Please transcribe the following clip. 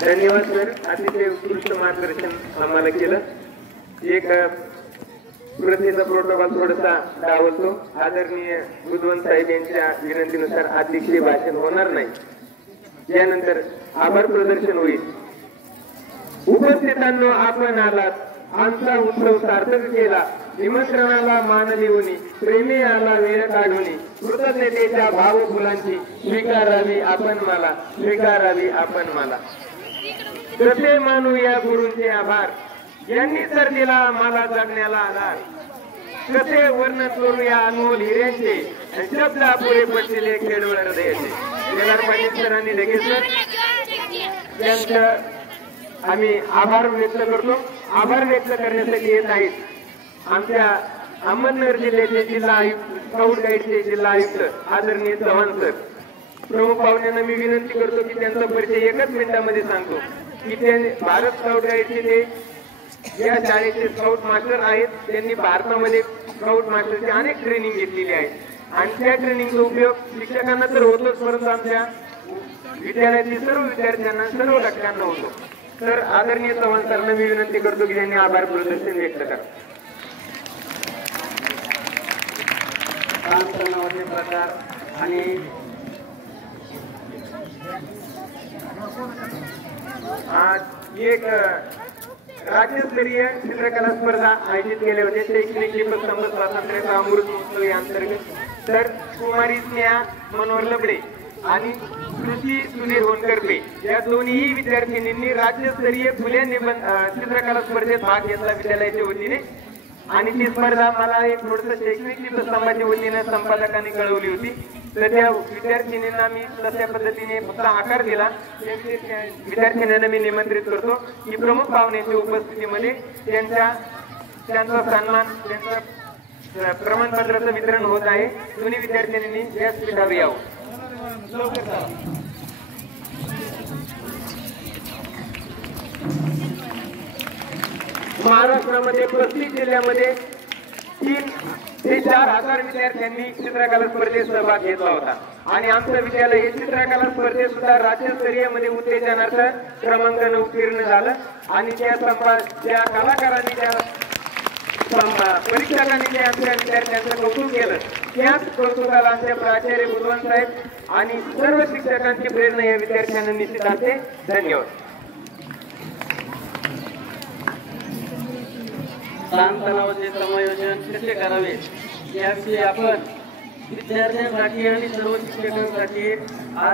धन्यवाद सर, अतिशय उत्कृष्ट मार्गदर्शन आम्हाला केलं. एक प्रथेचा प्रोटोकॉल थोडासा डावलतो. आदरणीय बुधवंत साहेब यांच्या विनंतीनुसार अध्यक्षीय भाषण होणार नाही. यानंतर आभार प्रदर्शन होईल. उपस्थितांनो, आपण आलात, आमचा उत्सव सार्थक केला. निमंत्रणाला मान देऊन प्रेमी आला वेळ काढून कृतज्ञतेच्या भावफुलांची स्वीकारावी आपण मला, स्वीकारावी आपण मला. कसे मानू या गुरूंचे आभार, यांनी तर दिला मला जगण्याला आधार. कसे वर्णन करू या अनमोल हिऱ्यांचे, शब्द अपुरे पडतील खेळवळ हृदयाचे. केदार पाटील सरांनी लगेच त्यांचं आम्ही आभार व्यक्त करतो. आभार व्यक्त करण्यासाठी येत आहेत आमच्या अहमदनगर जिल्ह्याचे जिल्हा आयुक्त, स्काउट गाईडचे जिल्हा आयुक्त आदरणीय चव्हाण सर. प्रमुख पाहुण्यांना मी विनंती करतो की त्यांचा परिचय एकच मिनिटामध्ये सांगतो की ते भारत स्काउट गाईडचे ते या शाळेचे स्काउट मास्टर आहेत. त्यांनी भारतामध्ये स्काउट मास्टरची अनेक ट्रेनिंग घेतलेली आहे आणि त्या ट्रेनिंगचा उपयोग शिक्षकांना तर होतोच, परंतु आमच्या विद्यालयातील सर्व विद्यार्थ्यांना, सर्व टक्क्यांना होतो. तर आदरणीय चव्हाण सरांना मी विनंती करतो की त्यांनी आभार प्रदर्शन व्यक्त करा. तणावाचे प्रकार आणि आज एक राज्यस्तरीय चित्रकला स्पर्धा आयोजित केले होते. शैक्षणिक दीपस्तंभ स्वातंत्र्य अमृत महोत्सव या अंतर्गत तर कुमारी स्नेहा मनोहर लबडे आणि कृषी सुनील होनकरपे या दोन्ही विद्यार्थिनींनी राज्यस्तरीय फुले निबंध चित्रकला स्पर्धेत भाग घेतला विद्यालयाच्या वतीने. आणि ती स्पर्धा मला एक थोडस शैक्षणिक दीपस्तंभाच्या वतीने संपादकांनी कळवली होती. तर त्या विद्यार्थिनींना मी तशा पद्धतीने फक्त आकार दिला. विद्यार्थिनींना मी निमंत्रित करतो की प्रमुख पाहुण्यांच्या उपस्थितीमध्ये त्यांचा सन्मान, त्यांचं प्रमाणपत्राचं वितरण होत आहे. दोन्ही विद्यार्थिनींनी व्यासपीठावर यावं. महाराष्ट्रामध्ये 35 जिल्ह्यामध्ये 3 ते 4 हजार विद्यार्थ्यांनी चित्रकला स्पर्धेत सहभाग घेतला होता आणि आमचं विद्यालय हे चित्रकला स्पर्धेत सुद्धा राज्यस्तरीय मध्ये उत्तेजनार्थ क्रमांकाने उत्तीर्ण झालं. आणि त्या कलाकारांनी, त्या परीक्षकांनी जे आमच्या विद्यार्थ्यांचं कौतुक केलं, त्याच कौतुकाला आमच्या प्राचार्य बुधवंत साहेब आणि सर्व शिक्षकांची प्रेरणा या विद्यार्थ्यांना निश्चित असते. धन्यवाद. ताणतणावाचे समायोजन कसे करावे याविषयी आपण विद्यार्थ्यांसाठी आणि सर्व शिक्षकांसाठी आज